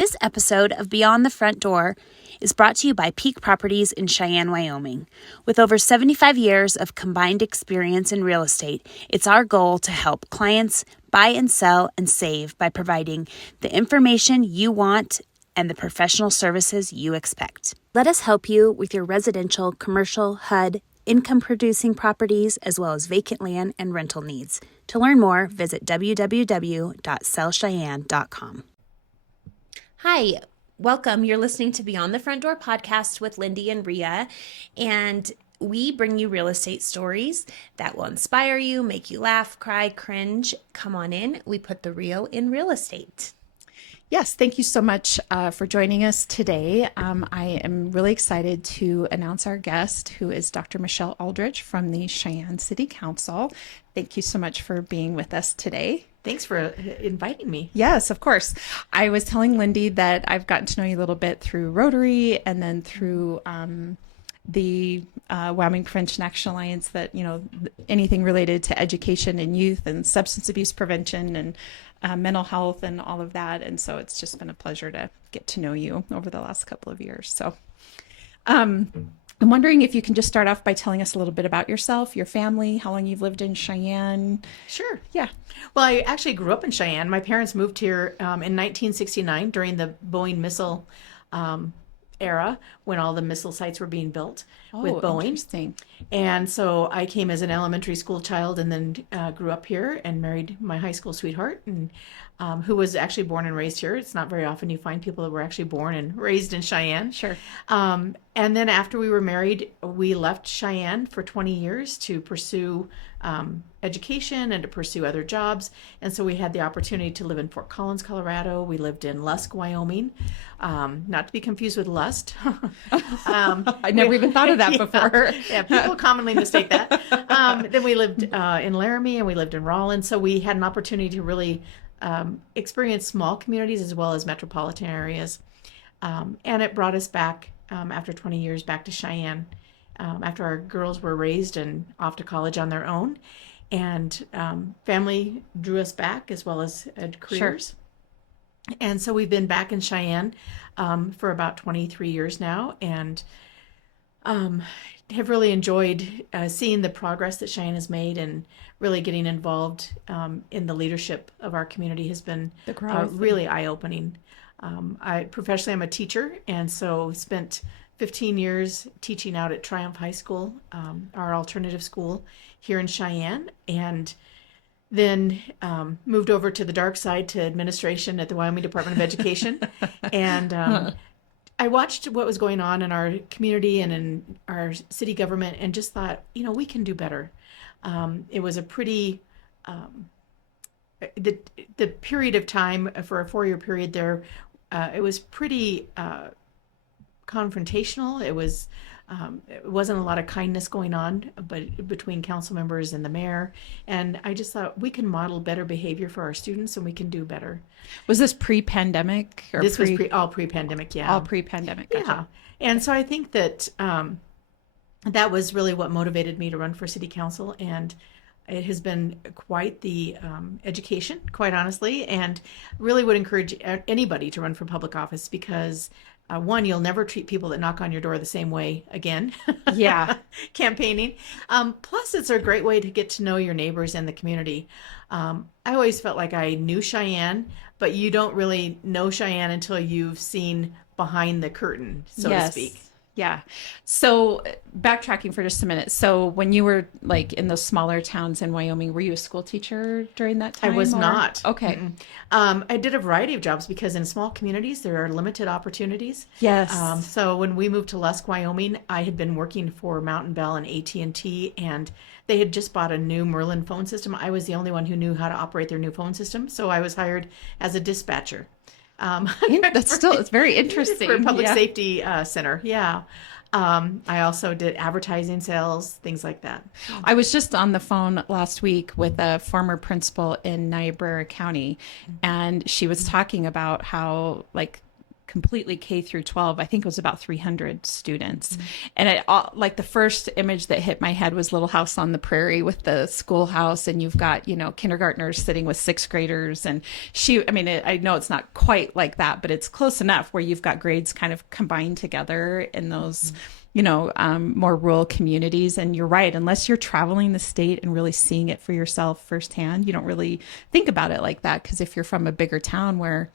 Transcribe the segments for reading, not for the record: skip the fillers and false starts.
This episode of Beyond the Front Door is brought to you by Peak Properties in Cheyenne, Wyoming. With over 75 years of combined experience in real estate, it's our goal to help clients buy and sell and save by providing the information you want and the professional services you expect. Let us help you with your residential, commercial, HUD, income-producing properties, as well as vacant land and rental needs. To learn more, visit www.sellcheyenne.com. Hi, welcome. You're listening to Beyond the Front Door podcast with Lindy and Rhea, and we bring you real estate stories that will inspire you, make you laugh, cry, cringe. Come on in. We put the Rio in real estate. Yes, thank you so much for joining us today. I am really excited to announce our guest, who is Dr. Michelle Aldrich from the Cheyenne City Council. Thank you so much for being with us today. Thanks for inviting me. Yes, of course. I was telling Lindy that I've gotten to know you a little bit through Rotary and then through the Wyoming Prevention Action Alliance, that, you know, anything related to education and youth and substance abuse prevention and mental health and all of that. And so it's just been a pleasure to get to know you over the last couple of years. So I'm wondering if you can just start off by telling us a little bit about yourself, your family, how long you've lived in Cheyenne. Sure. Yeah. Well, I actually grew up in Cheyenne. My parents moved here in 1969 during the Boeing missile era, when all the missile sites were being built with Boeing. Interesting. And so I came as an elementary school child and then grew up here and married my high school sweetheart, and who was actually born and raised here. It's not very often you find people that were actually born and raised in Cheyenne. Sure. And then after we were married, we left Cheyenne for 20 years to pursue education and to pursue other jobs. And so we had the opportunity to live in Fort Collins, Colorado. We lived in Lusk, Wyoming, not to be confused with Lust. I never even thought of that before. Yeah, people commonly mistake that. Then we lived in Laramie, and we lived in Rawlins. So we had an opportunity to really experience small communities as well as metropolitan areas. And it brought us back, after 20 years, back to Cheyenne, after our girls were raised and off to college on their own. And family drew us back, as well as careers. Sure. And so we've been back in Cheyenne for about 23 years now, and have really enjoyed seeing the progress that Cheyenne has made, and really getting involved in the leadership of our community has been really eye-opening. Professionally, I'm a teacher, and so spent 15 years teaching out at Triumph High School, our alternative school here in Cheyenne, and then moved over to the dark side to administration at the Wyoming Department of Education. And I watched what was going on in our community and in our city government, and just thought, you know, we can do better. It was a pretty, the period of time for a 4-year period there, it was pretty confrontational. It wasn't a lot of kindness going on, but between council members and the mayor. And I just thought, we can model better behavior for our students, and we can do better. Was this pre-pandemic? Or this was all pre-pandemic, yeah. All pre-pandemic, gotcha. Yeah. And so I think that that was really what motivated me to run for city council, and it has been quite the education, quite honestly, and really would encourage anybody to run for public office, because one, you'll never treat people that knock on your door the same way again. Yeah. Campaigning. Plus, it's a great way to get to know your neighbors and the community. I always felt like I knew Cheyenne, but you don't really know Cheyenne until you've seen behind the curtain, so to speak. Yeah. So backtracking for just a minute. So when you were like in those smaller towns in Wyoming, were you a school teacher during that time? I was not. Okay. I did a variety of jobs, because in small communities, there are limited opportunities. Yes. So when we moved to Lusk, Wyoming, I had been working for Mountain Bell and AT&T, and they had just bought a new Merlin phone system. I was the only one who knew how to operate their new phone system. So I was hired as a dispatcher. It's very interesting. For a public safety center. Yeah. I also did advertising, sales, things like that. I was just on the phone last week with a former principal in Niobrara County, and she was talking about how, like, completely K through 12. I think it was about 300 students. And like the first image that hit my head was Little House on the Prairie with the schoolhouse, and you've got, kindergartners sitting with sixth graders. And I know it's not quite like that, but it's close enough where you've got grades kind of combined together in those more rural communities. And you're right, unless you're traveling the state and really seeing it for yourself firsthand, you don't really think about it like that. Because if you're from a bigger town where,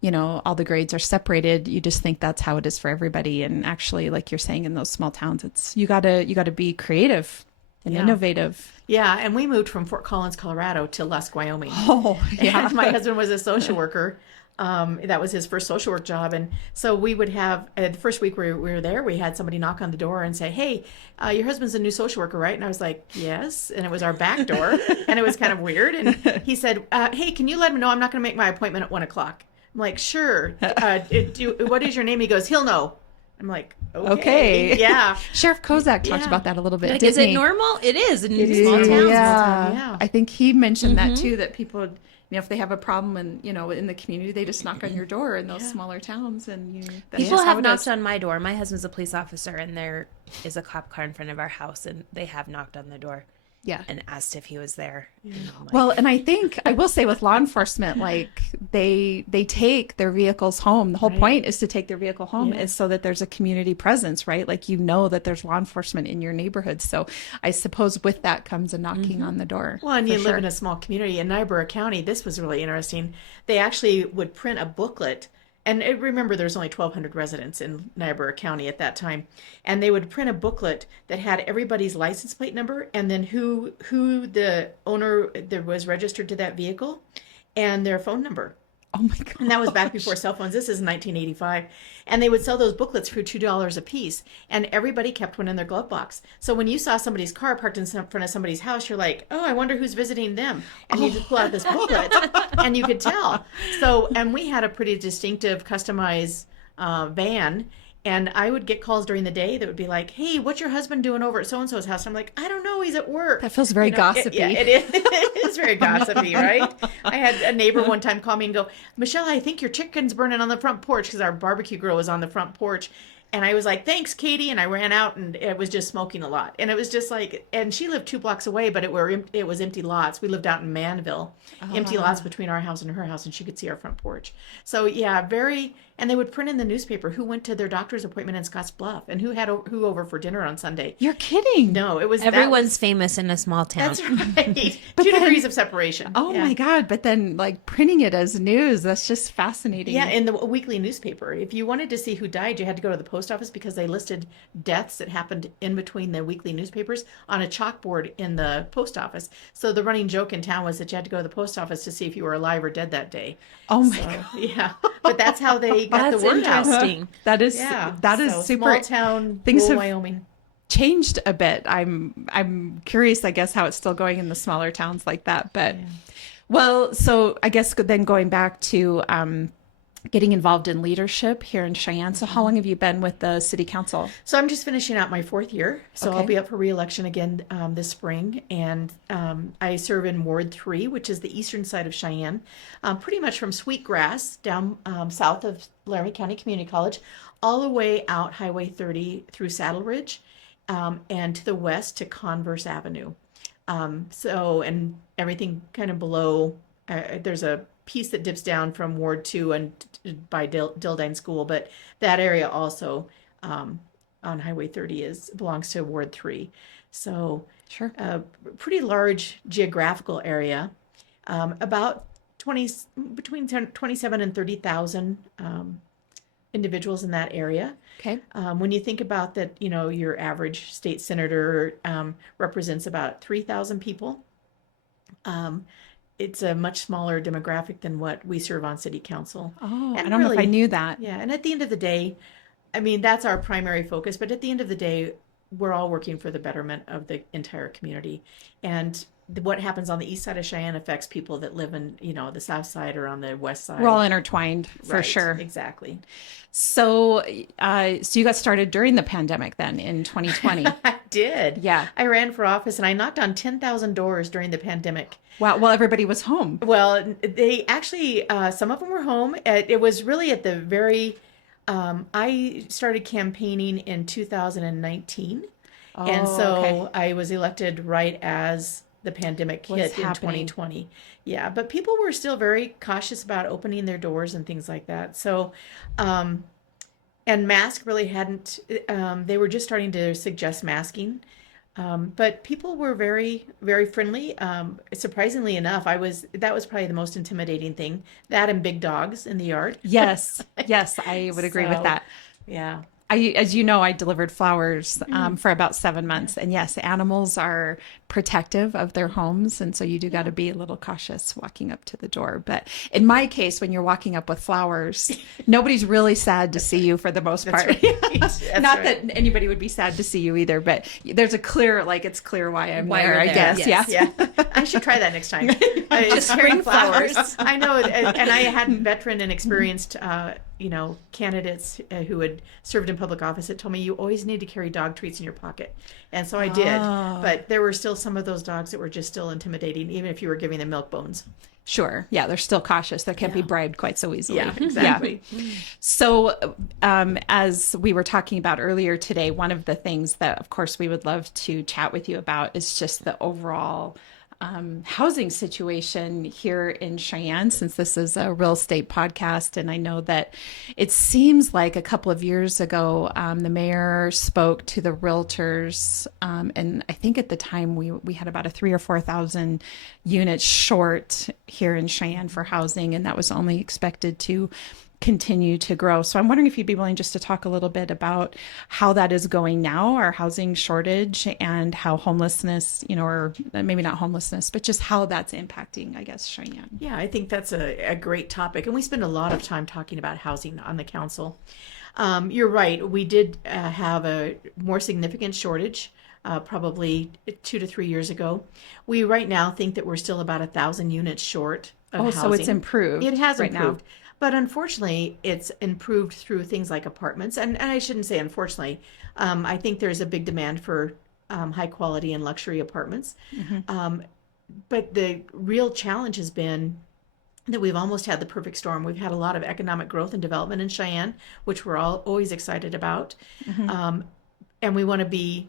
all the grades are separated, you just think that's how it is for everybody. And actually, like you're saying, in those small towns, it's you gotta be creative and innovative. Yeah, and we moved from Fort Collins, Colorado to Lusk, Wyoming. Oh, yeah. And my husband was a social worker. That was his first social work job. And so we would have, the first week we were there, we had somebody knock on the door and say, hey, your husband's a new social worker, right? And I was like, yes. And it was our back door. And it was kind of weird. And he said, hey, can you let him know I'm not going to make my appointment at 1:00? I'm like, sure. What is your name? He goes, he'll know. I'm like, okay. Yeah. Sheriff Kozak talked about that a little bit. Like, is it normal? It is in small towns. Yeah. I think he mentioned that too, that people, if they have a problem and, in the community, they just knock on your door in those smaller towns. And people have knocked on my door. My husband's a police officer, and there is a cop car in front of our house, and they have knocked on the door. Yeah. And asked if he was there. Well, and I think I will say with law enforcement, like they take their vehicles home. The whole point is to take their vehicle home is so that there's a community presence, right? Like, that there's law enforcement in your neighborhood. So I suppose with that comes a knocking on the door. Well, and you live in a small community in Niobrara County. This was really interesting. They actually would print a booklet. And remember, there's only 1,200 residents in Niobrara County at that time. And they would print a booklet that had everybody's license plate number and then who the owner that was registered to that vehicle and their phone number. Oh my God. And that was back before cell phones. This is 1985. And they would sell those booklets for $2 a piece. And everybody kept one in their glove box. So when you saw somebody's car parked in front of somebody's house, you're like, oh, I wonder who's visiting them. And you just pull out this booklet and you could tell. So, and we had a pretty distinctive customized van. And I would get calls during the day that would be like, hey, what's your husband doing over at so-and-so's house? I'm like, I don't know. He's at work. That feels very gossipy. It is. It's very gossipy, right? I had a neighbor one time call me and go, Michelle, I think your chicken's burning on the front porch, because our barbecue grill was on the front porch. And I was like, thanks, Katie. And I ran out, and it was just smoking a lot. And it was just like, and she lived 2 blocks away, but it was empty lots. We lived out in Manville, empty lots between our house and her house, and she could see our front porch. So yeah, and they would print in the newspaper who went to their doctor's appointment in Scottsbluff and who had who over for dinner on Sunday. You're kidding. No, it was everyone's famous in a small town. That's right. 2 degrees of separation. Oh my God. But then like printing it as news, that's just fascinating. Yeah, in the weekly newspaper. If you wanted to see who died, you had to go to the post office, because they listed deaths that happened in between the weekly newspapers on a chalkboard in the post office. So the running joke in town was that you had to go to the post office to see if you were alive or dead that day. Oh my God. Yeah. But that's how they got the word out. Interesting. That is super small town, things rural have Wyoming. changed a bit. I'm curious, I guess, how it's still going in the smaller towns like that. But well, so I guess then going back to getting involved in leadership here in Cheyenne. So how long have you been with the city council? So I'm just finishing out my 4th year. So Okay. I'll be up for re-election again this spring. And I serve in Ward 3, which is the eastern side of Cheyenne, pretty much from Sweetgrass down south of Laramie County Community College, all the way out Highway 30 through Saddle Ridge, and to the west to Converse Avenue. And everything kind of below, there's a piece that dips down from Ward 2 and by Dildine School, but that area also on Highway 30 belongs to Ward 3. So Sure. a pretty large geographical area, about 27 and 30,000 individuals in that area. Okay. When you think about that, your average state senator represents about 3,000 people. It's a much smaller demographic than what we serve on city council. Oh, And I don't know if I really- knew that. Yeah, and at the end of the day, I mean, that's our primary focus, but at the end of the day, we're all working for the betterment of the entire community. And what happens on the east side of Cheyenne affects people that live in, the south side or on the west side. We're all intertwined for Right, sure. Exactly. So, so you got started during the pandemic then in 2020. I did. Yeah. I ran for office and I knocked on 10,000 doors during the pandemic. Wow. Well, everybody was home. Well, they actually, some of them were home. It was really at the very I started campaigning in 2019. And Oh, so okay. I was elected right as the pandemic Was hit in happening. 2020. Yeah, but people were still very cautious about opening their doors and things like that. So, um, and mask really hadn't, they were just starting to suggest masking. But people were very, very friendly. Surprisingly enough, that was probably the most intimidating thing. That and big dogs in the yard. Yes, yes, I would agree with So, that. yeah. As you know, I delivered flowers Mm, for about 7 months. yes. And yes, animals are protective of their homes. And so you do got Yeah. to be a little cautious walking up to the door. But in my case, when you're walking up with flowers, nobody's really sad to see you for the most That's part. right. That's Not right. that anybody would be sad to see you either, but there's a clear, like, it's clear why I'm Why there, you're I there, guess. yes. Yeah. Yeah, I should try that next time. Just Carrying spring flowers. I know, and I had veteran and experienced, candidates who had served in public office that told me you always need to carry dog treats in your pocket, and so I did. Oh. But there were still some of those dogs that were just still intimidating, even if you were giving them milk bones. Sure. Yeah, they're still cautious. They can't be Yeah. bribed quite so easily. Yeah, exactly. So, as we were talking about earlier today, one of the things that, of course, we would love to chat with you about is just the overall housing situation here in Cheyenne, since this is a real estate podcast. And I know that it seems like a couple of years ago, the mayor spoke to the realtors. And I think at the time we had about a 3,000 or 4,000 units short here in Cheyenne for housing. And that was only expected to continue to grow. So I'm wondering if you'd be willing just to talk a little bit about how that is going now, our housing shortage, and how homelessness, or maybe not homelessness, but just how that's impacting, I guess, Cheyenne. Yeah, I think that's a great topic, and we spend a lot of time talking about housing on the council. You're right. We did have a more significant shortage probably 2 to 3 years ago. We right now think that we're still about 1,000 units short of Oh, housing. so it's improved. It has right now. improved. But unfortunately, it's improved through things like apartments. And I shouldn't say unfortunately. I think there's a big demand for high quality and luxury apartments. But the real challenge has been that we've almost had the perfect storm. We've had a lot of economic growth and development in Cheyenne, which we're all always excited about. And we want to be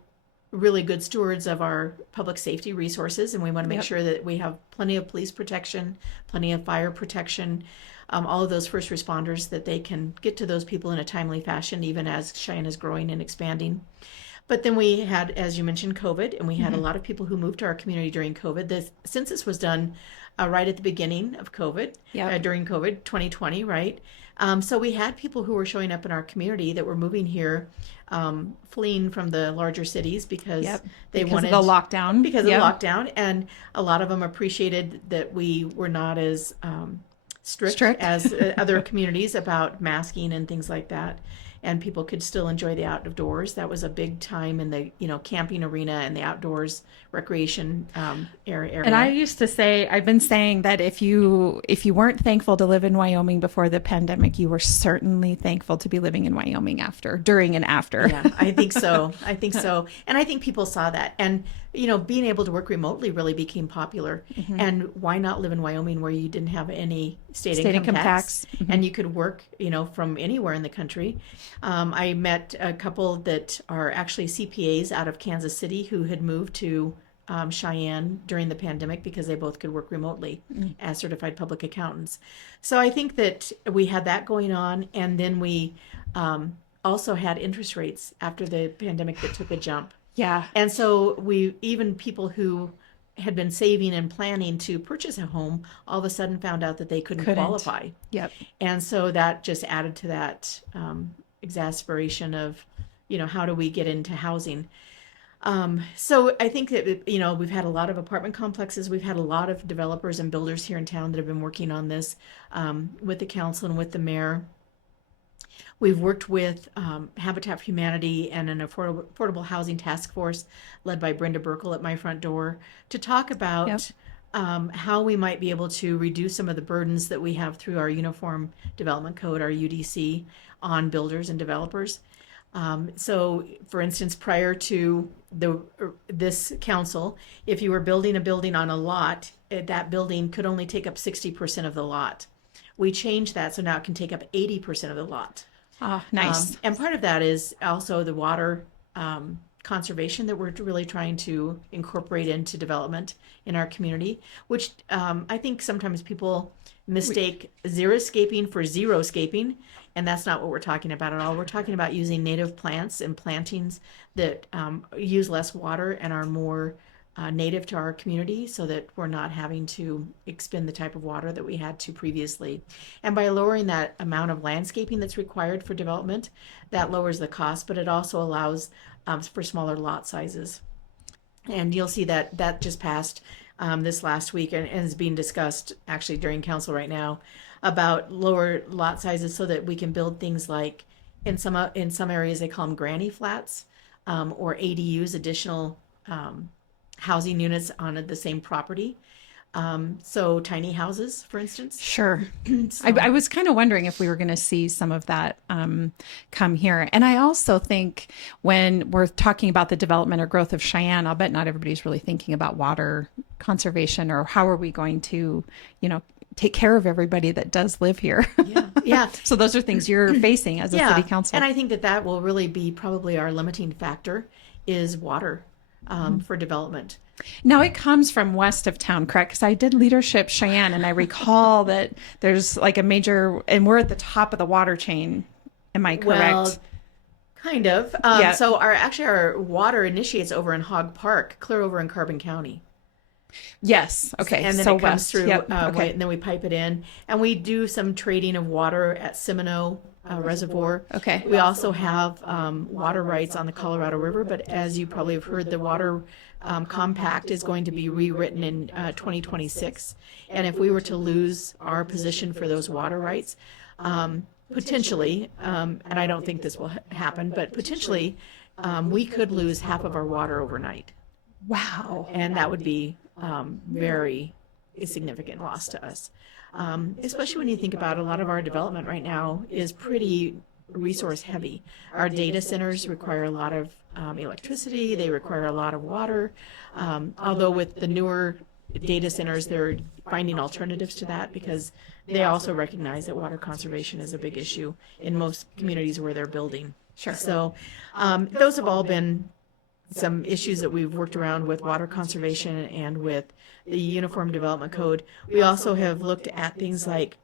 really good stewards of our public safety resources, and we want to make Yep. sure that we have plenty of police protection, plenty of fire protection, all of those first responders, that they can get to those people in a timely fashion, even as Cheyenne is growing and expanding. But then we had, as you mentioned, COVID, and we had a lot of people who moved to our community during COVID. The census was done right at the beginning of COVID, Yep. during COVID 2020, right? So we had people who were showing up in our community that were moving here, fleeing from the larger cities because Yep. they Because wanted of the lockdown. because Yep. of the lockdown, and a lot of them appreciated that we were not as strict as other communities about masking and things like that, and people could still enjoy the outdoors. That was a big time in the camping arena and the outdoors recreation area. And I used to say, I've been saying that if you weren't thankful to live in Wyoming before the pandemic, you were certainly thankful to be living in Wyoming during and after. Yeah, I think so. I think so. And I think people saw that. And, being able to work remotely really became popular. And why not live in Wyoming where you didn't have any state income tax and you could work, from anywhere in the country? I met a couple that are actually CPAs out of Kansas City who had moved to Cheyenne during the pandemic because they both could work remotely as certified public accountants. So I think that we had that going on. And then we also had interest rates after the pandemic that took a jump. Yeah. And so even people who had been saving and planning to purchase a home all of a sudden found out that they couldn't qualify. Yep. And so that just added to that exasperation of, how do we get into housing? So I think that, we've had a lot of apartment complexes. We've had a lot of developers and builders here in town that have been working on this with the council and with the mayor. We've worked with Habitat for Humanity and an affordable housing task force led by Brenda Burkle at my front door to talk about how we might be able to reduce some of the burdens that we have through our Uniform Development Code, our UDC, on builders and developers. So, for instance, prior to this council, if you were building a building on a lot, that building could only take up 60% of the lot. We changed that so now it can take up 80% of the lot. Ah, nice. And part of that is also the water conservation that we're really trying to incorporate into development in our community, which I think sometimes people mistake xeriscaping for zero-scaping, and that's not what we're talking about at all. We're talking about using native plants and plantings that use less water and are more native to our community, so that we're not having to expend the type of water that we had to previously. And by lowering that amount of landscaping that's required for development, that lowers the cost, but it also allows for smaller lot sizes. And you'll see that that just passed this last week, and is being discussed actually during council right now, about lower lot sizes so that we can build things like in some areas they call them granny flats, or ADUs, additional housing units on the same property. So tiny houses, for instance. Sure. I was kind of wondering if we were going to see some of that come here. And I also think when we're talking about the development or growth of Cheyenne, I'll bet not everybody's really thinking about water conservation or how are we going to, take care of everybody that does live here. Yeah. So those are things you're facing as a city council. And I think that will really be probably our limiting factor is water for development. Now it comes from west of town, correct? Because I did leadership Cheyenne, and I recall that there's like a major, and we're at the top of the water chain. Am I correct? Well, kind of. So our water initiates over in Hogg Park, clear over in Carbon County. Yes. Okay. And then so it comes west. through, Yep. Okay. and then we pipe it in. And we do some trading of water at Seminole Reservoir. Okay. We also have water rights on the Colorado River, but as you probably have heard, the water compact is going to be rewritten in 2026. And if we were to lose our position for those water rights, potentially, and I don't think this will happen, but potentially we could lose half of our water overnight. Wow. And that would be very significant loss to us. Especially when you think about a lot of our development right now is pretty resource heavy. Our data centers require a lot of electricity, they require a lot of water. Although with the newer data centers, they're finding alternatives to that because they also recognize that water conservation is a big issue in most communities where they're building. Sure. So those have all been some issues that we've worked around with water conservation and with the Uniform Development Code. We also have looked at things like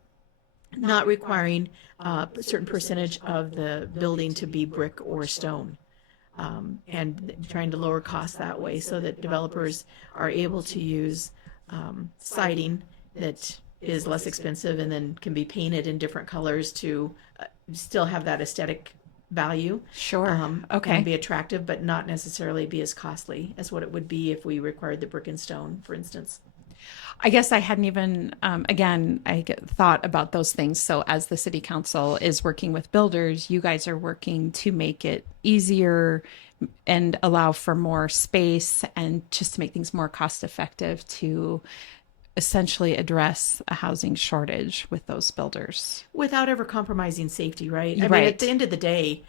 not requiring a certain percentage of the building to be brick or stone, and trying to lower costs that way so that developers are able to use siding that is less expensive and then can be painted in different colors to still have that aesthetic value. Sure. Okay. And be attractive, but not necessarily be as costly as what it would be if we required the brick and stone, for instance. I guess I hadn't even, thought about those things. So as the city council is working with builders, you guys are working to make it easier and allow for more space and just to make things more cost effective to essentially address a housing shortage with those builders. Without ever compromising safety, right? I Right. mean, at the end of the day,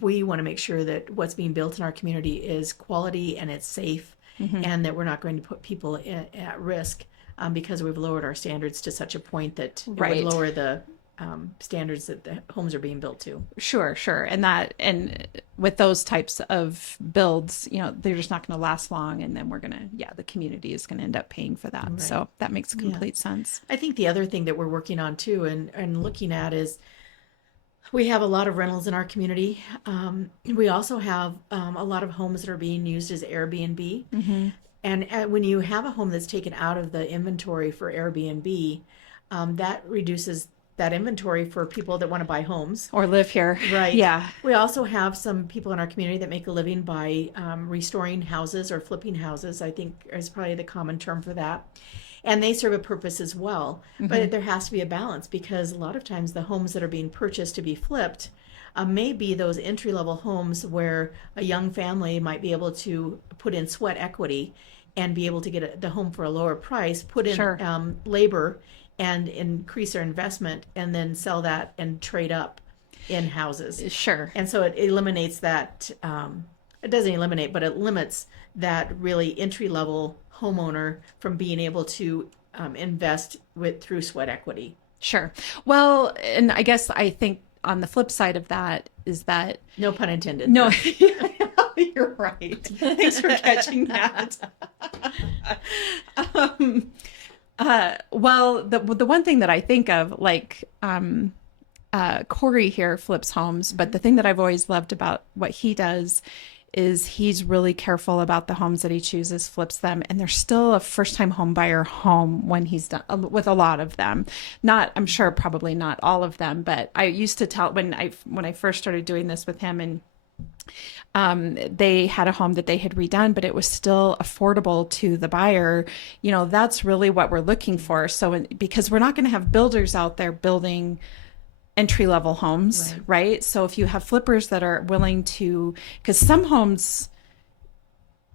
we want to make sure that what's being built in our community is quality and it's safe, and that we're not going to put people at risk because we've lowered our standards to such a point that it Right. would lower the standards that the homes are being built to. Sure. And with those types of builds, they're just not going to last long. And then the community is going to end up paying for that. Right. So that makes complete sense. I think the other thing that we're working on too and looking at is we have a lot of rentals in our community. We also have a lot of homes that are being used as Airbnb. And when you have a home that's taken out of the inventory for Airbnb, that reduces that inventory for people that want to buy homes. Or live here. Right. Yeah. We also have some people in our community that make a living by restoring houses or flipping houses, I think is probably the common term for that. And they serve a purpose as well. But there has to be a balance because a lot of times the homes that are being purchased to be flipped may be those entry-level homes where a young family might be able to put in sweat equity and be able to get the home for a lower price, put in Sure. labor and increase their investment and then sell that and trade up in houses. Sure. And so it eliminates that, it doesn't eliminate, but it limits that really entry-level homeowner from being able to invest through sweat equity. Sure. Well, and I guess I think on the flip side of that is that No pun intended. no, you're right. Thanks for catching that. Well, the one thing that I think of, like, Corey here flips homes, but the thing that I've always loved about what he does is he's really careful about the homes that he chooses, flips them, and they're still a first-time home buyer home when he's done with a lot of them. Not, I'm sure, probably not all of them, but I used to tell when I first started doing this with him, and they had a home that they had redone, but it was still affordable to the buyer. You know, that's really what we're looking for. So, because we're not going to have builders out there building entry-level homes, right? So if you have flippers that are willing to, because some homes,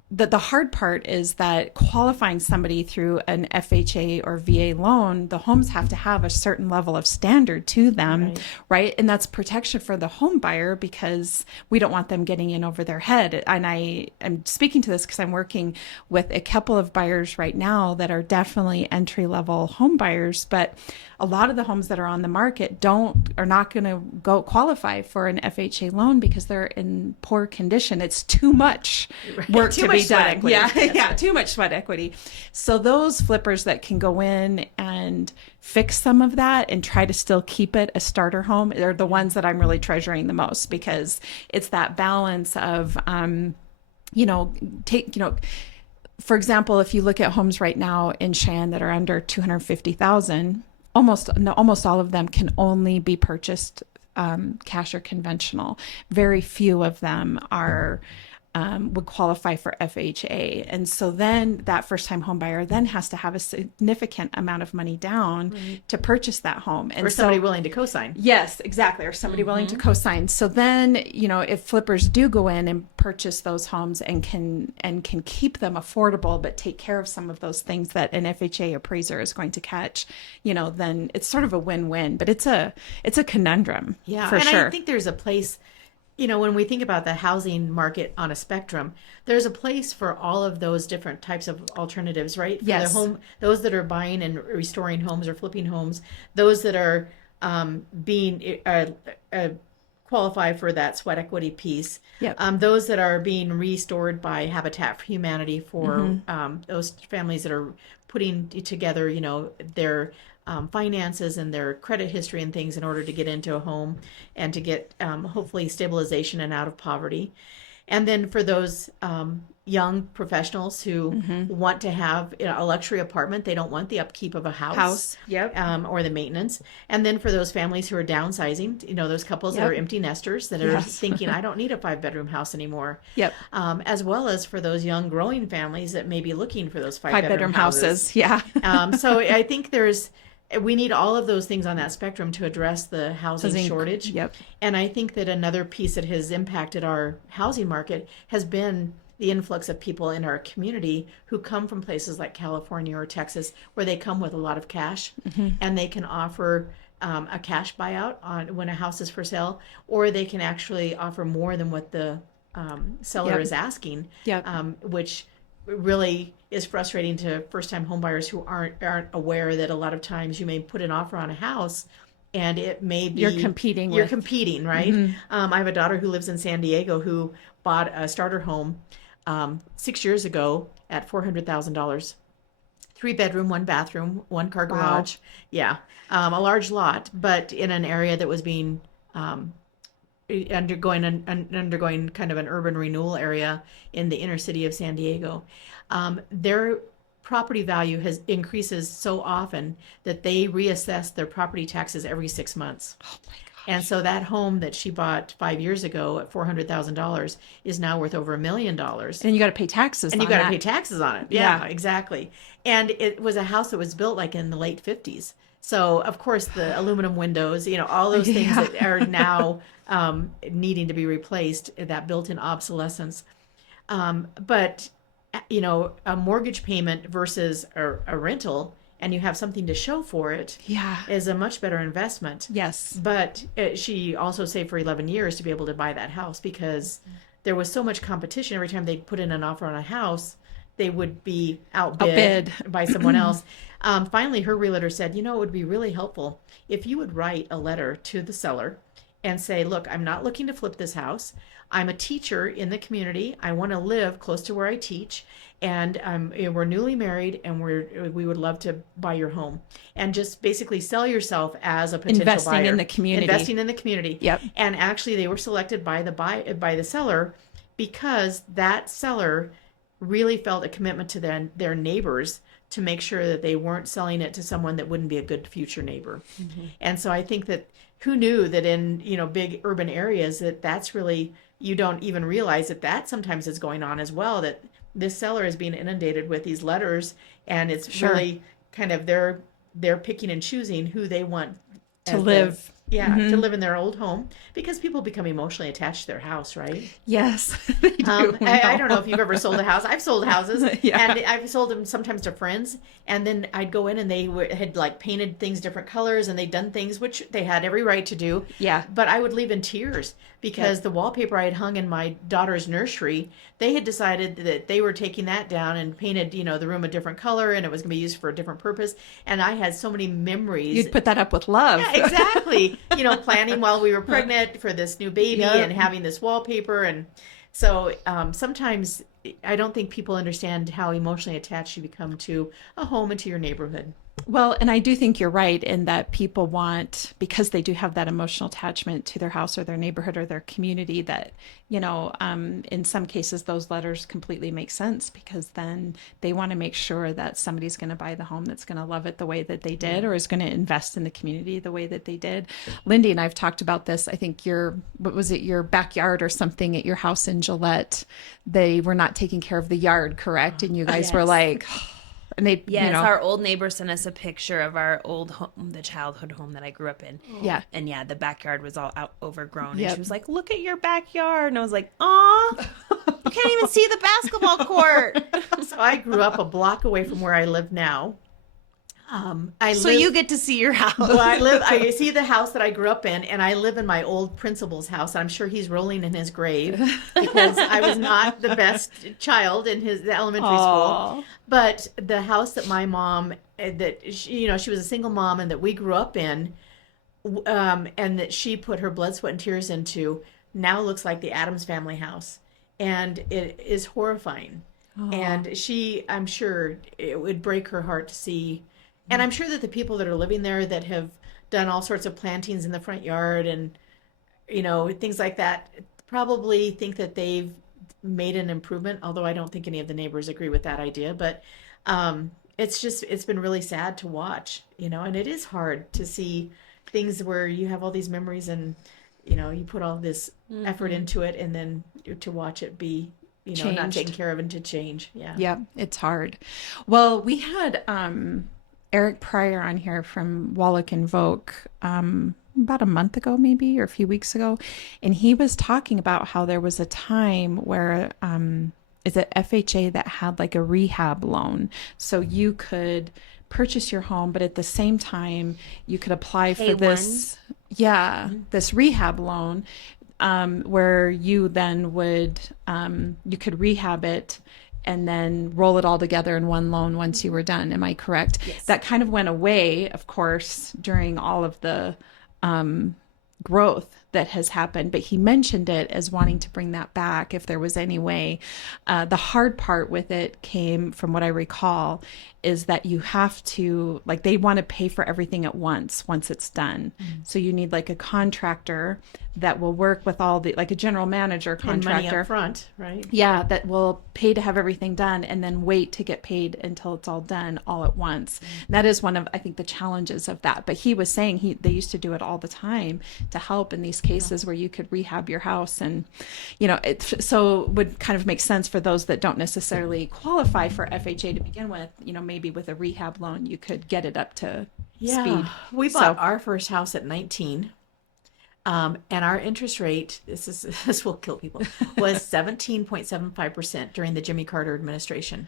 the hard part is that qualifying somebody through an FHA or VA loan, the homes have to have a certain level of standard to them, right? And that's protection for the home buyer because we don't want them getting in over their head. And I'm speaking to this because I'm working with a couple of buyers right now that are definitely entry-level home buyers, but a lot of the homes that are on the market are not going to go qualify for an FHA loan because they're in poor condition. It's too much work to be done. Yeah, too much sweat equity. So those flippers that can go in and fix some of that and try to still keep it a starter home are the ones that I'm really treasuring the most, because it's that balance of, for example, if you look at homes right now in Cheyenne that are under 250,000, almost all of them can only be purchased cash or conventional. Very few of them are would qualify for FHA. And so then that first-time home buyer then has to have a significant amount of money down to purchase that home. And or somebody willing to co-sign. Yes, exactly. Or somebody willing to co-sign. So then, if flippers do go in and purchase those homes and can keep them affordable, but take care of some of those things that an FHA appraiser is going to catch, then it's sort of a win-win. But it's a conundrum. Yeah, for and sure. I think there's a place. When we think about the housing market on a spectrum, there's a place for all of those different types of alternatives, right? For Yes. the home, those that are buying and restoring homes or flipping homes, those that are being qualify for that sweat equity piece. Yep. Those that are being restored by Habitat for Humanity for those families that are putting together, their finances and their credit history and things in order to get into a home and to get hopefully stabilization and out of poverty. And then for those young professionals who want to have a luxury apartment, they don't want the upkeep of a house. Yep. Or the maintenance. And then for those families who are downsizing, those couples that are empty nesters that are thinking, I don't need a 5-bedroom house anymore. Yep. As well as for those young growing families that may be looking for those 5-bedroom houses. Yeah. So I think we need all of those things on that spectrum to address the housing shortage. Yep. And I think that another piece that has impacted our housing market has been the influx of people in our community who come from places like California or Texas, where they come with a lot of cash and they can offer a cash buyout on when a house is for sale, or they can actually offer more than what the seller is asking, which really is frustrating to first-time homebuyers who aren't aware that a lot of times you may put an offer on a house and it may be you're competing, right? I have a daughter who lives in San Diego who bought a starter home 6 years ago at $400,000, 3-bedroom, 1-bathroom, 1-car garage. Yeah, a large lot, but in an area that was being undergoing kind of an urban renewal area in the inner city of San Diego. Their property value increases so often that they reassess their property taxes every 6 months. Oh my gosh. And so that home that she bought 5 years ago at $400,000 is now worth over $1 million. And you got to pay taxes on it. And you got to pay taxes on it. Yeah, exactly. And it was a house that was built like in the late 50s. So, of course, the aluminum windows, all those things that are now needing to be replaced, that built-in obsolescence. But, a mortgage payment versus a rental, and you have something to show for it, is a much better investment. Yes. But she also saved for 11 years to be able to buy that house because there was so much competition. Every time they put in an offer on a house, they would be outbid by someone else. Finally, her realtor said, it would be really helpful if you would write a letter to the seller and say, look, I'm not looking to flip this house. I'm a teacher in the community. I want to live close to where I teach. And we're newly married, and we would love to buy your home, and just basically sell yourself as a potential Investing buyer. in the community. Investing in the community. Yep. And actually, they were selected by the seller because that seller really felt a commitment to their neighbors to make sure that they weren't selling it to someone that wouldn't be a good future neighbor. And so I think that who knew that in big urban areas that's really, you don't even realize that sometimes is going on as well, that this seller is being inundated with these letters, and it's really kind of they're picking and choosing who they want to live. To live in their old home, because people become emotionally attached to their house, right? Yes, they do. I don't know if you've ever sold a house. I've sold houses, Yeah. and I've sold them sometimes to friends, and then I'd go in and they had like painted things different colors, and they'd done things which they had every right to do. Yeah. But I would leave in tears because the wallpaper I had hung in my daughter's nursery, they had decided that they were taking that down and painted, the room a different color, and it was going to be used for a different purpose. And I had so many memories. You'd put that up with love. Yeah, exactly. Planning while we were pregnant for this new baby and having this wallpaper. And so sometimes I don't think people understand how emotionally attached you become to a home and to your neighborhood. Well, and I do think you're right in that people want, because they do have that emotional attachment to their house or their neighborhood or their community, that, in some cases, those letters completely make sense, because then they want to make sure that somebody's going to buy the home that's going to love it the way that they did, or is going to invest in the community the way that they did. Lindy and I've talked about this. I think your backyard or something at your house in Gillette, they were not taking care of the yard, correct? And you guys were like... And they, our old neighbor sent us a picture of our old home, the childhood home that I grew up in. Yeah. And the backyard was all overgrown. Yep. And she was like, look at your backyard. And I was like, aw, you can't even see the basketball court. So I grew up a block away from where I live now. You get to see your house. Well, I see the house that I grew up in, and I live in my old principal's house. I'm sure he's rolling in his grave because I was not the best child in the elementary school. But the house that my mom, she was a single mom, and that we grew up in, and that she put her blood, sweat, and tears into, now looks like the Addams Family house, and it is horrifying. And I'm sure it would break her heart to see. And I'm sure that the people that are living there that have done all sorts of plantings in the front yard and, things like that, probably think that they've made an improvement, although I don't think any of the neighbors agree with that idea. But it's been really sad to watch, and it is hard to see things where you have all these memories and, you put all this effort into it, and then to watch it be, not taken care of and to change. Yeah, it's hard. Well, we had... Eric Pryor on here from Wallach and Voke about a month ago, maybe, or a few weeks ago. And he was talking about how there was a time where, is it FHA that had like a rehab loan? So you could purchase your home, but at the same time, you could apply for this, this rehab loan, where you then would, you could rehab it and then roll it all together in one loan once you were done. Am I correct? Yes. That kind of went away, of course, during all of the growth that has happened, but he mentioned it as wanting to bring that back if there was any way. The hard part with it came, from what I recall, is that you have to, like, they want to pay for everything at once it's done. So you need like a contractor that will work with all the, like a general manager contractor. And money up front, right? Yeah, that will pay to have everything done and then wait to get paid until it's all done all at once. That is one of, I think, the challenges of that. But he was saying they used to do it all the time to help in these cases where you could rehab your house. And, so it would kind of make sense for those that don't necessarily qualify for FHA to begin with, maybe with a rehab loan, you could get it up to speed. We bought our first house at 19. And our interest rate, this will kill people, was 17.75% during the Jimmy Carter administration,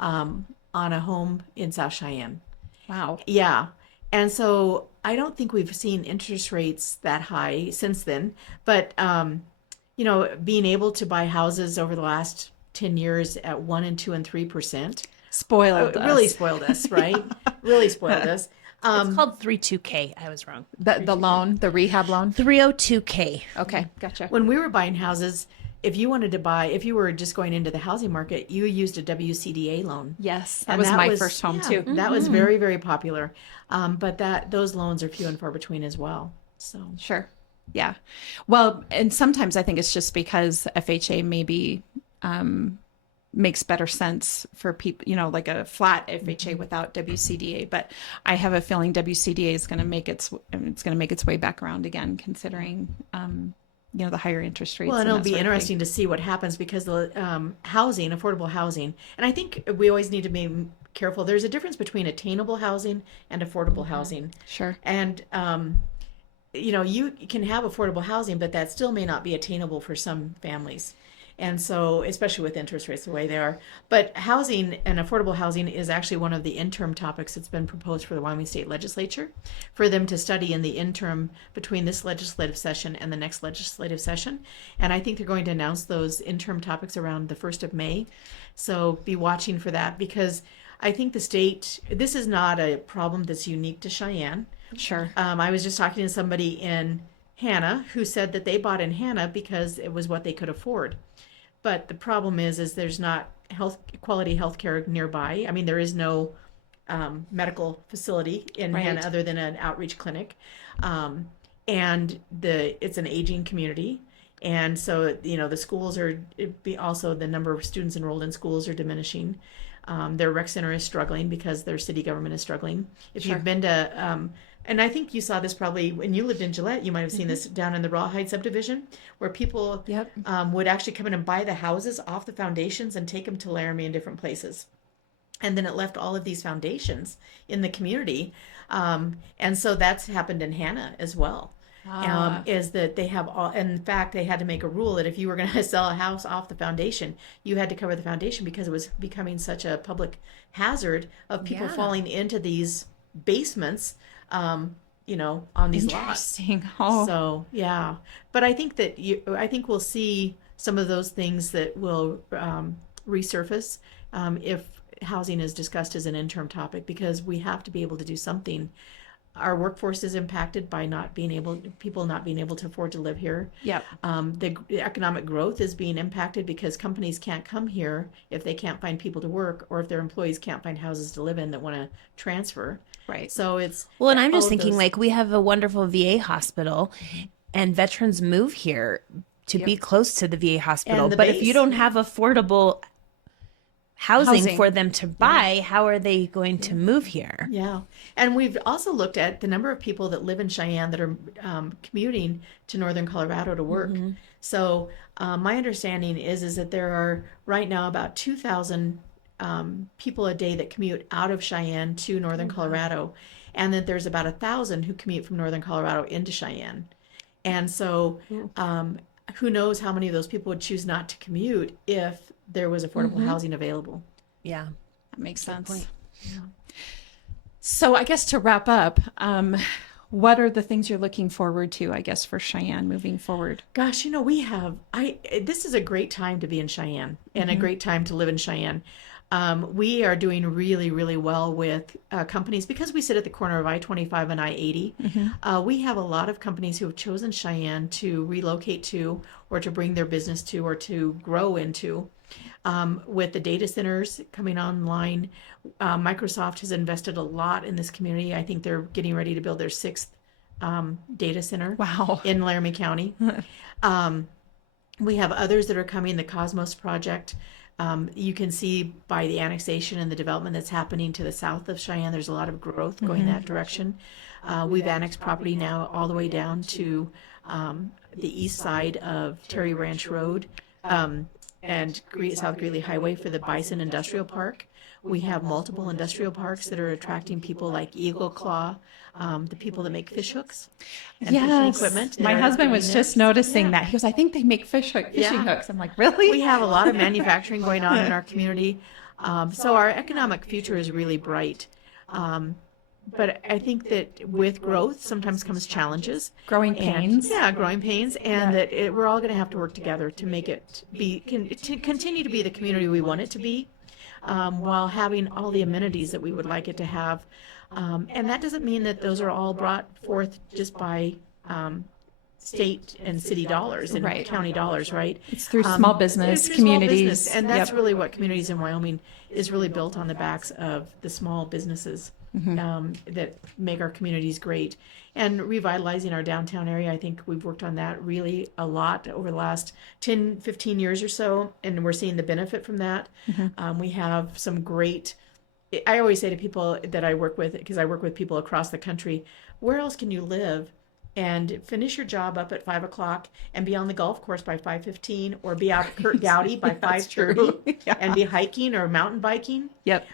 on a home in South Cheyenne. Wow. Yeah. And so I don't think we've seen interest rates that high since then. But, being able to buy houses over the last 10 years at 1% and 2% and 3%. Spoiled us. Really spoiled us, right? Really spoiled us. It's called 32K. I was wrong. The loan, the rehab loan? 302K. Okay, gotcha. When we were buying houses, if you were just going into the housing market, you used a WCDA loan. Yes, that And was my first home too. That was very, very popular. But those loans are few and far between as well. So Sure. Yeah. Well, and sometimes I think it's just because FHA maybe makes better sense for people, like a flat FHA without WCDA. But I have a feeling WCDA is going to make its way back around again, considering the higher interest rates. well, and and it'll that be sort of thing. interesting to see what happens because the affordable housing, and I think we always need to be careful. There's a difference between attainable housing and affordable housing. Sure. And you can have affordable housing, but that still may not be attainable for some families. And so, especially with interest rates the way they are. But housing and affordable housing is actually one of the interim topics that's been proposed for the Wyoming State Legislature for them to study in the interim between this legislative session and the next legislative session. And I think they're going to announce those interim topics around the 1st of May. So be watching for that because I think this is not a problem that's unique to Cheyenne. Sure. I was just talking to somebody in Hannah who said that they bought in Hannah because it was what they could afford. But the problem is there's not quality health care nearby. I mean, there is no medical facility in Hannah other than an outreach clinic. And it's an aging community. And so, the schools also the number of students enrolled in schools are diminishing. Their rec center is struggling because their city government is struggling. If you've been to, and I think you saw this probably when you lived in Gillette, you might have seen this down in the Rawhide subdivision, where people would actually come in and buy the houses off the foundations and take them to Laramie and different places. And then it left all of these foundations in the community. And so that's happened in Hannah as well. Is that they have in fact, they had to make a rule that if you were going to sell a house off the foundation, you had to cover the foundation because it was becoming such a public hazard of people falling into these basements, on these lots. Interesting. Oh. So, yeah. But I think I think we'll see some of those things that will resurface if housing is discussed as an interim topic, because we have to be able to do something. Our workforce is impacted by people not being able to afford to live here. Yep. The economic growth is being impacted because companies can't come here if they can't find people to work, or if their employees can't find houses to live in that want to transfer. Right. So it's Well, and I'm all just of thinking, those- like, we have a wonderful VA hospital, and veterans move here to be close to the VA hospital. And the But if you base. don't have affordable housing Housing. for them to buy, how are they going to move here? Yeah. And we've also looked at the number of people that live in Cheyenne that are commuting to northern Colorado to work. So my understanding is that there are right now about 2,000 people a day that commute out of Cheyenne to northern Colorado, and that there's about 1,000 who commute from northern Colorado into Cheyenne. And so who knows how many of those people would choose not to commute if there was affordable housing available. Yeah. That makes sense. point. So I guess to wrap up, what are the things you're looking forward to, I guess, for Cheyenne moving forward? Gosh, this is a great time to be in Cheyenne and a great time to live in Cheyenne. We are doing really, really well with companies because we sit at the corner of I-25 and I-80. We have a lot of companies who have chosen Cheyenne to relocate to, or to bring their business to, or to grow into. With the data centers coming online, Microsoft has invested a lot in this community. I think they're getting ready to build their 6th data center in Laramie County. We have others that are coming, the Cosmos project. You can see by the annexation and the development that's happening to the south of Cheyenne, there's a lot of growth going that direction. We've annexed property now all the way down to the east side of Terry Ranch Road and South Greeley Highway for the Bison Industrial Park. We have multiple industrial parks that are attracting people like Eagle Claw, the people that make fish hooks and fishing equipment. My husband was just noticing that. He goes, I think they make fishing hooks. I'm like, really? We have a lot of manufacturing going on in our community. So our economic future is really bright. But I think that with growth sometimes comes challenges. Growing pains. Growing pains. And that we're all going to have to work together to make it to continue to be the community we want it to be, while having all the amenities that we would like it to have. And that doesn't mean that those are all brought forth just by state and city dollars and Right. county dollars, right? It's through small business, It's through small communities. business, and that's Yep. really what Communities in Wyoming is really built on, the backs of the small businesses that make our communities great. And revitalizing our downtown area, I think we've worked on that really a lot over the last 10, 15 years or so, and we're seeing the benefit from that. We have some great, I always say to people that I work with, because I work with people across the country, where else can you live and finish your job up at 5 o'clock and be on the golf course by 5:15, or be out at Kurt Gowdy by 5:30 Yeah. and be hiking or mountain biking? Yep.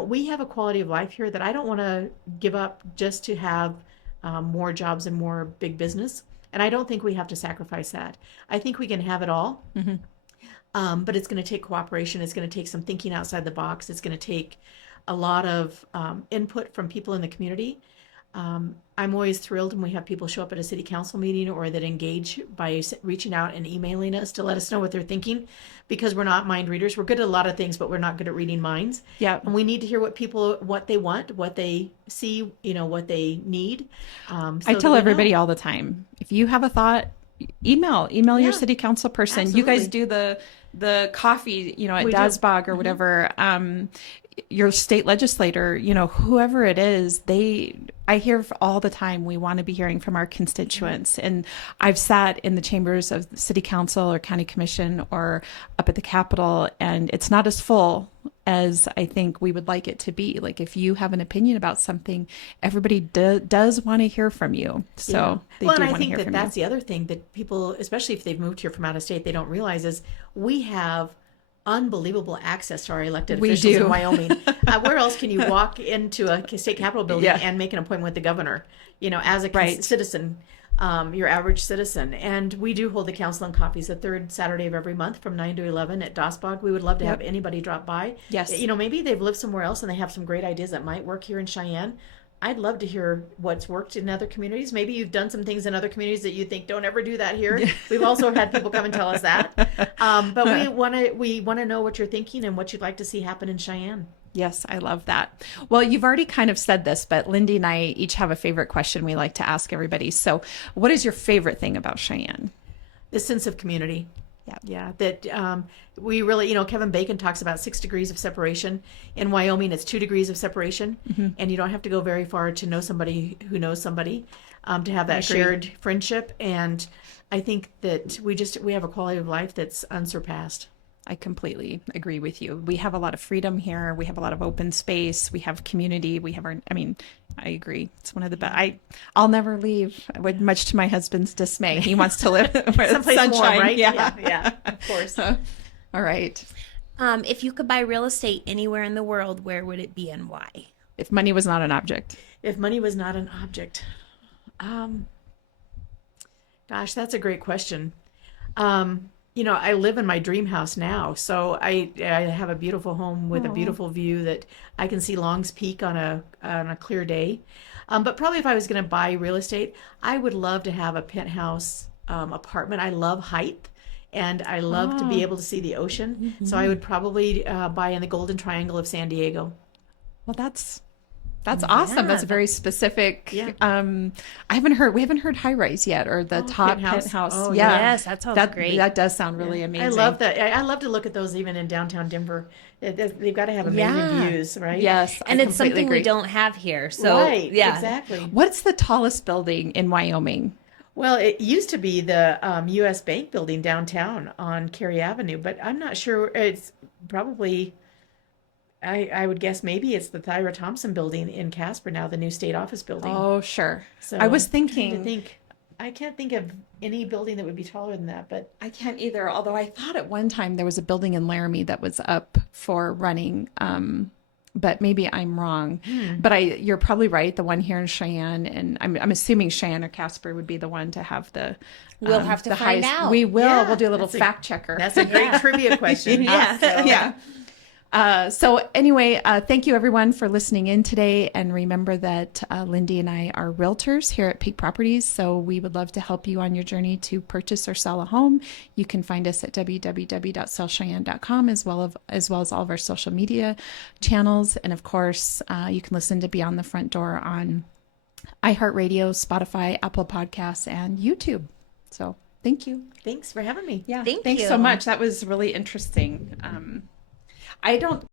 We have a quality of life here that I don't want to give up just to have more jobs and more big business. And I don't think we have to sacrifice that. I think we can have it all. But it's going to take cooperation. It's going to take some thinking outside the box. It's going to take a lot of input from people in the community. I'm always thrilled when we have people show up at a city council meeting, or that engage by reaching out and emailing us to let us know what they're thinking, because we're not mind readers. We're good at a lot of things, but we're not good at reading minds. Yeah. And we need to hear what they want, what they see, what they need. I tell everybody all the time, if you have a thought, email your city council person. Absolutely. You guys do the coffee, at We do. Dasbog or whatever. Your state legislator, whoever it is, I hear all the time, we want to be hearing from our constituents. And I've sat in the chambers of the city council or county commission or up at the Capitol, and it's not as full as I think we would like it to be. Like, if you have an opinion about something, everybody does want to hear from you. So they well, do and I want to think hear from that's you. the other thing that people, especially if they've moved here from out of state, they don't realize is we have unbelievable access to our elected We officials do. in Wyoming. Where else can you walk into a state capitol building Yeah. and make an appointment with the governor, as a Right. citizen, your average citizen? And we do hold the council on coffees the third Saturday of every month from 9 to 11 at Dasbog. We would love to have anybody drop by. Yes. Maybe they've lived somewhere else and they have some great ideas that might work here in Cheyenne. I'd love to hear what's worked in other communities. Maybe you've done some things in other communities that you think don't ever do that here. We've also had people come and tell us that. But we want to know what you're thinking and what you'd like to see happen in Cheyenne. Yes, I love that. Well, you've already kind of said this, but Lindy and I each have a favorite question we like to ask everybody. So what is your favorite thing about Cheyenne? The sense of community. Yeah. That we really, Kevin Bacon talks about 6 degrees of separation. In Wyoming, it's 2 degrees of separation. And you don't have to go very far to know somebody who knows somebody, to have that shared friendship. And I think that we have a quality of life that's unsurpassed. I completely agree with you. We have a lot of freedom here. We have a lot of open space. We have community. We have I agree. It's one of the best. I'll never leave, much to my husband's dismay. He wants to live where Someplace sunshine. warm, right? Yeah, of course. All right. If you could buy real estate anywhere in the world, where would it be and why? If money was not an object. If money was not an object. Gosh, that's a great question. I live in my dream house now, so I have a beautiful home with a beautiful view that I can see Long's Peak on a clear day. But probably if I was going to buy real estate, I would love to have a penthouse apartment. I love height, and I love to be able to see the ocean. So I would probably buy in the Golden Triangle of San Diego. Well, that's awesome. That's very specific. Yeah. We haven't heard high rise yet, or the top penthouse. Oh, yeah. Yes, that sounds great. That does sound really amazing. I love that. I love to look at those even in downtown Denver. They've got to have amazing views, right? Yes. And I it's something completely we agree. don't have here. So, Right, yeah. exactly. What's the tallest building in Wyoming? Well, it used to be the U.S. Bank building downtown on Cary Avenue, but I'm not sure. It's probably, I would guess maybe it's the Thyra Thompson building in Casper now, the new state office building. Oh, sure. So I was I'm trying to thinking. I can't think of any building that would be taller than that, but I can't either. Although I thought at one time there was a building in Laramie that was up for running. But maybe I'm wrong. But you're probably right. The one here in Cheyenne, and I'm assuming Cheyenne or Casper would be the one to have the. We'll have to find out. We will. Yeah, we'll do a little that's fact checker. that's a great trivia question. Yeah. So, Yeah. So anyway, thank you everyone for listening in today. And remember that Lindy and I are realtors here at Peak Properties. So we would love to help you on your journey to purchase or sell a home. You can find us at www.sellcheyenne.com as well as all of our social media channels. And of course, you can listen to Beyond the Front Door on iHeartRadio, Spotify, Apple Podcasts, and YouTube. So thank you. Thanks for having me. Yeah. Thank Thanks you. so much. That was really interesting.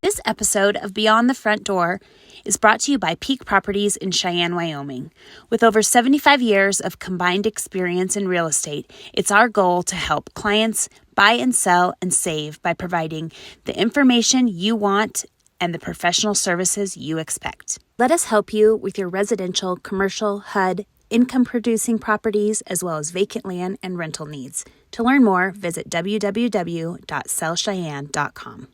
This episode of Beyond the Front Door is brought to you by Peak Properties in Cheyenne, Wyoming. With over 75 years of combined experience in real estate, it's our goal to help clients buy and sell and save by providing the information you want and the professional services you expect. Let us help you with your residential, commercial, HUD, income-producing properties, as well as vacant land and rental needs. To learn more, visit www.sellcheyenne.com.